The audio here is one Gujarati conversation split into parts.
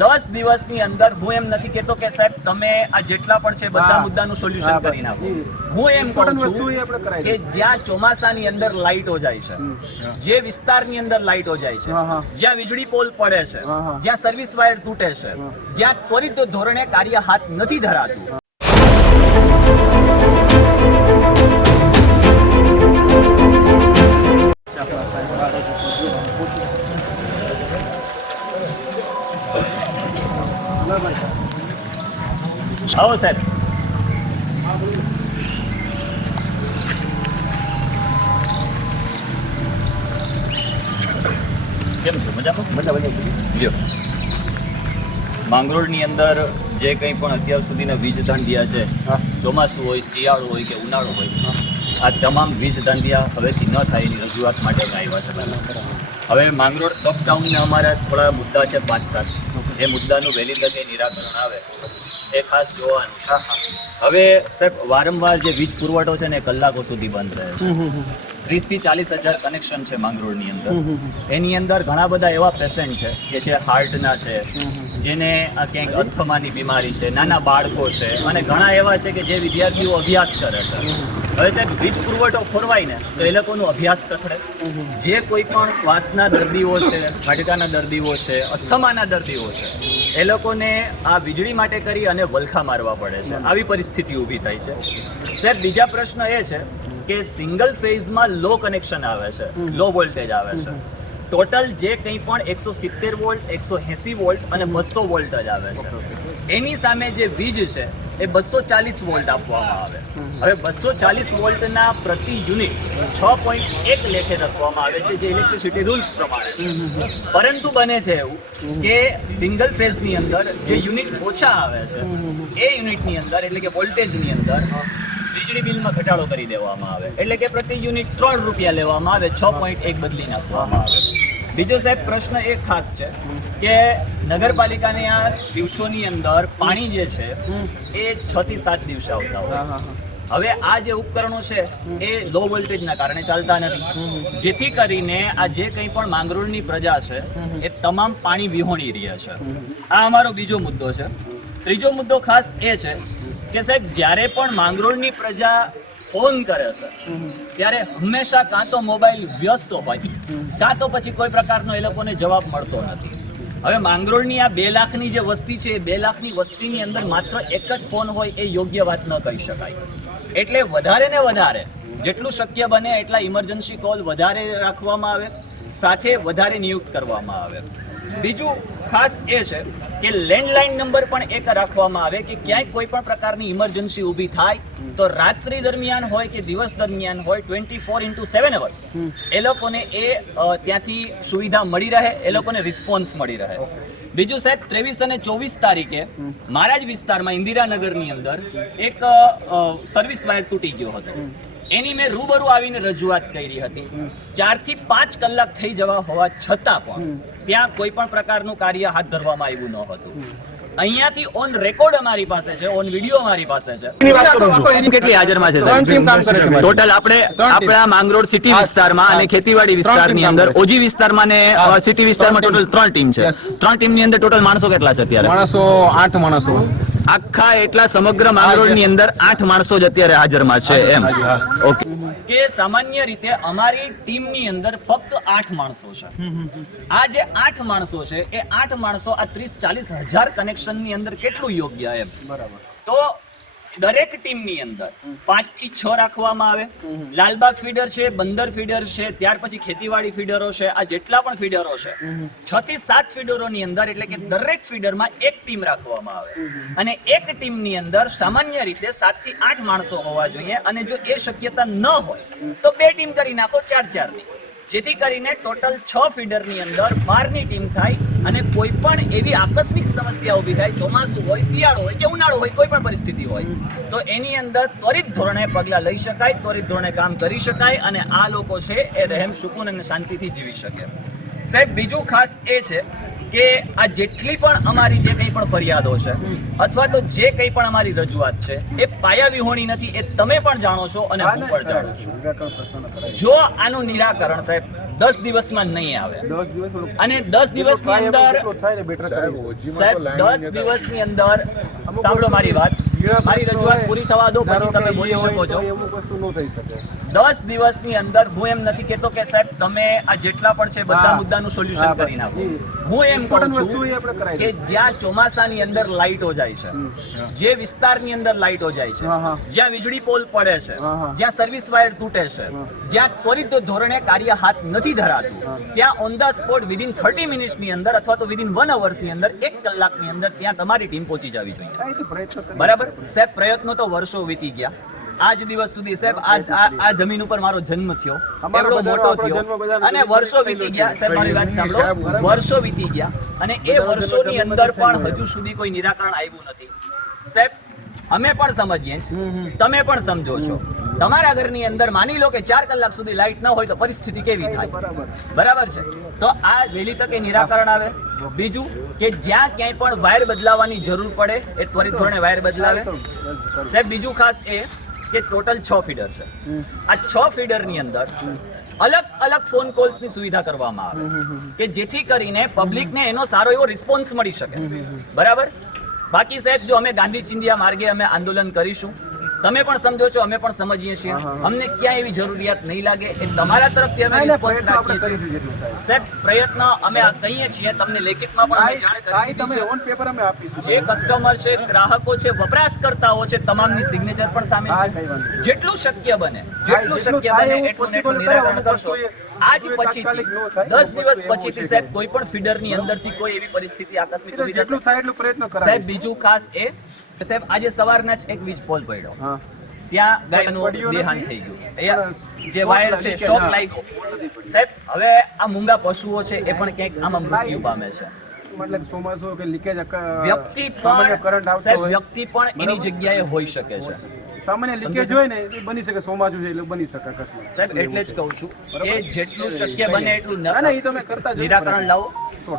દસ દિવસની અંદર હું એમ નથી કેતો કે સાહેબ તમે આ જેટલા પણ છે બધા. મુદ્દાનું સોલ્યુશન કરી નાખો હું એમ કહું છું કે જ્યાં ચોમાસાની અંદર લાઇટો જાય છે જે વિસ્તારની અંદર લાઇટો જાય છે. જ્યાં વીજળી પોલ પડે છે. જ્યાં સર્વિસ વાયર તૂટે છે જ્યાં ત્વરિત ધોરણે કાર્ય હાથ નથી ધરાતું આવો સાહેબ. કેમ છો? મજામાં? મજા મજા. લ્યો. માંગરોળની અંદર જે કંઈ પણ અત્યાર સુધીના વીજ દાંડિયા છે ચોમાસું હોય શિયાળો હોય કે ઉનાળો હોય આ તમામ વીજ દાંડિયા હવેથી ન થાય એની રજૂઆત માટે અમે આવ્યા છે. હવે માંગરોળ સબ ટાઉનના અમારા થોડા મુદ્દા છે પાંચ સાત એ મુદ્દાનું વહેલી તકે નિરાકરણ આવે એ ખાસ જોવાનું હવે સાહેબ વારંવાર જે વીજ પુરવઠો છે ને કલાકો સુધી બંધ રહે છે. ત્રીસથી ચાલીસ હજાર કનેક્શન છે માંગરોળની અંદર. એની અંદર ઘણા બધા એવા પેશન્ટ છે કે જે હાર્ટના છે. જેને આ ક્યાંક અસ્થમાની બીમારી છે નાના બાળકો છે અને ઘણા એવા છે કે જે વિદ્યાર્થીઓ અભ્યાસ કરે છે હવે સાહેબ, વીજ પુરવઠો ખોરવાય ને તો એ લોકોનો અભ્યાસ કથળે. જે કોઈ પણ શ્વાસના દર્દીઓ છે, હાડકાના દર્દીઓ છે, અસ્થમાના દર્દીઓ છે, એ લોકોને આ વીજળી માટે કરી અને વલખા મારવા પડે છે. આવી પરિસ્થિતિ ઊભી થાય છે. સાહેબ, બીજા પ્રશ્ન એ છે કે સિંગલ ફેઝમાં લો કનેક્શન આવે છે, લો વોલ્ટેજ આવે છે. ટોટલ જે કંઈ પણ એકસો સિત્તેર વોલ્ટ, એકસો એંસી વોલ્ટ અને બસો વોલ્ટ જ આવે છે. એની સામે જે વીજ છે, એ બસો ચાલીસ વોલ્ટ આપવામાં આવે. હવે બસો ચાલીસ વોલ્ટના પ્રતિ યુનિટ છ પોઈન્ટ એક લેખે રાખવામાં આવે છે, જે ઇલેક્ટ્રિસિટી રૂલ્સ પ્રમાણે પરંતુ બને છે એવું કે સિંગલ ફેઝની અંદર જે યુનિટ ઓછા આવે છે, એ યુનિટની અંદર, એટલે કે વોલ્ટેજની અંદર, વીજળી બિલમાં ઘટાડો કરી દેવામાં આવે. એટલે કે પ્રતિ યુનિટ ત્રણ રૂપિયા લેવામાં આવે, છ પોઈન્ટ એક બદલી નાખવામાં આવે. બીજો સાહેબ પ્રશ્ન એ ખાસ છે કે નગરપાલિકાને આ દિવસોની અંદર પાણી જે છે એ છ થી સાત દિવસે આવતા હોય. હવે આ જે ઉપકરણો છે એ લો વોલ્ટેજના કારણે ચાલતા નથી. જેથી કરીને આ જે કંઈ પણ માંગરોળની પ્રજા છે એ તમામ પાણી વિહોણી રહ્યા છે. આ અમારો બીજો મુદ્દો છે. ત્રીજો મુદ્દો ખાસ એ છે કે સાહેબ જ્યારે પણ માંગરોળની પ્રજા ફોન કરે છે. ત્યારે હંમેશા કાં તો મોબાઈલ વ્યસ્ત હોય, કાં તો પછી કોઈ પ્રકારનો એ લોકોને જવાબ મળતો નથી. હવે માંગરોળની આ બે લાખની જે વસ્તી છે, એ બે લાખની વસ્તીની અંદર માત્ર એક જ ફોન હોય એ યોગ્ય વાત ન કહી શકાય. એટલે વધારે ને વધારે જેટલું શક્ય બને એટલા ઇમરજન્સી કોલ વધારે રાખવામાં આવે, સાથે વધારે નિયુક્ત કરવામાં આવે. બીજું ખાસ એ છે કે લેન્ડલાઇન નંબર પણ એક રાખવામાં આવે કે ક્યાંય કોઈ પણ પ્રકારની ઇમરજન્સી ઊભી થાય તો રાત્રિ દરમિયાન હોય કે દિવસ દરમિયાન હોય twenty four into seven hours એ લોકોને એ ત્યાંથી સુવિધા મળી રહે એ લોકોને રિસ્પોન્સ મળી રહે. બીજું સાહેબ ત્રેવીસ અને ચોવીસ તારીખે મારા જ વિસ્તારમાં ઇન્દિરાનગરની અંદર એક સર્વિસ વાયર તૂટી ગયો હતો. એની મેં રૂબરૂ આવીને રજૂઆત કરી હતી. ચારથી પાંચ કલાક થઈ જવા હોવા છતાં પણ ત્યાં કોઈ પણ પ્રકારનું કાર્ય હાથ ધરવામાં આવ્યું ન હતું. અહીંયાથી ઓન રેકોર્ડ અમારી પાસે છે ઓન વીડિયો અમારી પાસે છે. કેટલી હાજરમાં છે. ટોટલ આપણે આપણા માંગરોળ સિટી વિસ્તારમાં અને ખેતીવાડી વિસ્તારની અંદર ઓજી વિસ્તારમાં ને. સિટી વિસ્તારમાં ટોટલ ત્રણ ટીમ છે. ત્રણ ટીમની અંદર ટોટલ માણસો કેટલા છે અત્યારે? માણસો આઠ માણસો. આખા એટલા સમગ્ર માંગરોળની અંદર આઠ માણસો જ અત્યારે હાજરમાં છે એમ. ઓકે. કે સામાન્ય રીતે અમારી ટીમની અંદર ફક્ત આઠ માણસો છે. આ જે આઠ માણસો છે એ આઠ માણસો આ ત્રીસ ચાલીસ હજાર કનેક્શનની અંદર કેટલું યોગ્ય એમ? બરાબર. તો દરેક ટીમની અંદર પાંચથી છ રાખવામાં આવે. લાલબાગ ફીડર છે બંદર ફીડર છે ત્યાર પછી ખેતીવાડી ફીડરો છે આ જેટલા પણ ફીડરો છે છ થી સાત ફીડરોની અંદર એટલે કે દરેક ફીડરમાં એક ટીમ રાખવામાં આવે. અને એક ટીમની અંદર સામાન્ય રીતે સાતથી આઠ માણસો હોવા જોઈએ અને જો એ શક્યતા ન હોય તો બે ટીમ કરી નાખો ચાર ચારની. જેથી કરીને ટોટલ છ ફીડરની અંદર બારની ટીમ થાય અને કોઈ પણ એવી આકસ્મિક સમસ્યા ઊભી થાય, ચોમાસું હોય, શિયાળો હોય કે ઉનાળો હોય, કોઈ પણ પરિસ્થિતિ હોય, તો એની અંદર ત્વરિત ધોરણે પગલાં લઈ શકાય, ત્વરિત ધોરણે કામ કરી શકાય અને આ લોકો છે એ રહેમ, સુકૂન અને શાંતિથી જીવી શકે. સાહેબ, બીજું ખાસ એ છે કે આ જેટલી પણ અમારી જે કંઈ પણ ફરિયાદો છે અથવા તો જે કંઈ પણ અમારી રજૂઆત છે એ પાયા વિહોણી નથી એ તમે પણ જાણો છો અને હું પણ જાણું છું. જો આનું નિરાકરણ સાહેબ દસ દિવસમાં નહીં આવે અને દસ દિવસની અંદર સાહેબ દસ દિવસની અંદર સાંભળો મારી વાત. મારી રજૂઆત પૂરી થવા દો પછી તમે બોલી શકો છો. અમુક વસ્તુ ન થઈ શકે. દસ દિવસની અંદર હું એમ નથી કહેતો કે સાહેબ તમે આ જેટલા પણ છે બધા. મુદ્દાનું સોલ્યુશન કરી નાખો. હું એમ કહું છું કે જ્યાં ચોમાસાની અંદર લાઈટો જાય છે જે વિસ્તારની અંદર લાઈટો જાય છે. જ્યાં વીજળી પોલ પડે છે. જ્યાં સર્વિસ વાયર તૂટે છે જ્યાં ત્વરિત ધોરણે કાર્ય હાથ નથી ધરાતું ત્યાં on the spot within thirty મિનિટ્સની અંદર અથવા તો વિધિન વન અવર્સની અંદર એક કલાકની અંદર ત્યાં તમારી ટીમ પહોંચી જવી જોઈએ. બરાબર? સાહેબ પ્રયત્નો તો વર્ષો વીતી ગયા. આજ દિવસ સુધી સાહેબ આ જમીન ઉપર મારો જન્મ થયો. એટલો મોટો થયો. અને વર્ષો વીતી ગયા. સાહેબ મારી વાત સાંભળો. વર્ષો વીતી ગયા. અને એ વર્ષોની અંદર પણ હજુ સુધી કોઈ નિરાકરણ આવ્યું નથી. સાહેબ અમે પણ સમજીએ. તમે પણ સમજો છો. તમારા ઘરની અંદર માની લો કે ચાર કલાક સુધી લાઇટ ન હોય તો પરિસ્થિતિ કેવી થાય? બરાબર. છે? તો આ વહેલી તકે નિરાકરણ આવે. બીજું કે જ્યાં ક્યાંય પણ વાયર બદલાવાની જરૂર પડે એ ત્વરિત ધોરણે વાયર બદલાવે. સાહેબ બીજું ખાસ એ કે ટોટલ છ ફીડર છે. આ છ ફીડરની અંદર અલગ અલગ ફોન કોલ્સની સુવિધા કરવામાં આવે. કે જેથી કરીને પબ્લિકને એનો સારો એવો રિસ્પોન્સ મળી શકે. બરાબર? બાકી સાહેબ જો અમે ગાંધી ચિંધિયા માર્ગે અમે આંદોલન કરીશું તમે પણ સમજો છો અમે પણ સમજીએ છીએ. અમને ક્યાં એવી જરૂરિયાત નહીં લાગે એ તમારા તરફથી અમે રિસ્પોન્સ રાખીએ છીએ. સાહેબ પ્રયત્ન અમે કહીએ છીએ તમને લેખિતમાં પણ અમે જાણ કરી તમે ઓન પેપર અમે આપીશું. જે કસ્ટમર છે ગ્રાહકો છે વપરાશકર્તાઓ છે તમામની સિગ્નેચર પણ સામે છે. જેટલું શક્ય બને જેટલું શક્ય બને એટલું નિરાકરણ કરશો આજ પછીથી દસ દિવસ પછીથી સાહેબ કોઈ પણ ફીડરની અંદરથી કોઈ એવી પરિસ્થિતિ આકસ્મિક થશે સાહેબ બીજું ખાસ એ સાહેબ આજે સવારના જ એક વીજ પોલ પડ્યો. ત્યાં ગાયનું દેહાંત થઈ ગયું. જે વાયર છે શોક? લાગ્યો. સાહેબ હવે આ મૂંગા પશુઓ છે એ પણ ક્યાંક આમાં મૃત્યુ પામે છે. મતલબ ચોમાસું કે લીકેજ વ્યક્તિ સામાન્ય કરંટ આવતો હોય. વ્યક્તિ પણ એની જગ્યાએ હોઈ શકે છે. સામાન્ય લીકેજ હોય ને એ બની શકે ચોમાસું છે એટલે બની શકે અકસ્માત. સાહેબ એટલે જ કહું છું એ જેટલું શક્ય બને એટલું ના ના એ તમે કરતા નિરાકરણ લાવો.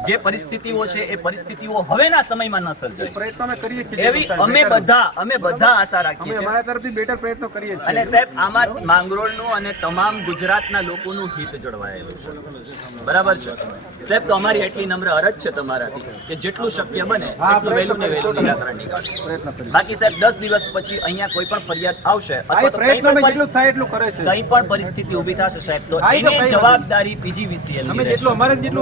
જે પરિસ્થિતિઓ છે એ પરિસ્થિતિઓ હવેના સમયમાં ન સર્જાય. પ્રયત્ન અમે કરીએ છીએ એવી અમે બધા અમે બધા આશા રાખીએ છીએ. અમારા તરફથી બેટર પ્રયત્નો કરીએ છીએ. અને સાહેબ આમાં માંગરોળનું અને તમામ ગુજરાતના લોકોનું હિત જળવાયેલું છે. બરાબર છે? સાહેબ તો અમારી એટલી નમ્ર અરજ છે તમારાથી કે જેટલું શક્ય બને એટલું વહેલું ને વહેલું નિરાકરણ નીકાળશો બાકી સાહેબ દસ દિવસ પછી અહીંયા કોઈ પણ ફરિયાદ આવશે અથવા તો કંઈ પણ પરિસ્થિતિ- કંઈ પણ પરિસ્થિતિ ઊભી થશે સાહેબ તો એની જવાબદારી પીજીવીસીએલ અમે જેટલું અમારે જેટલું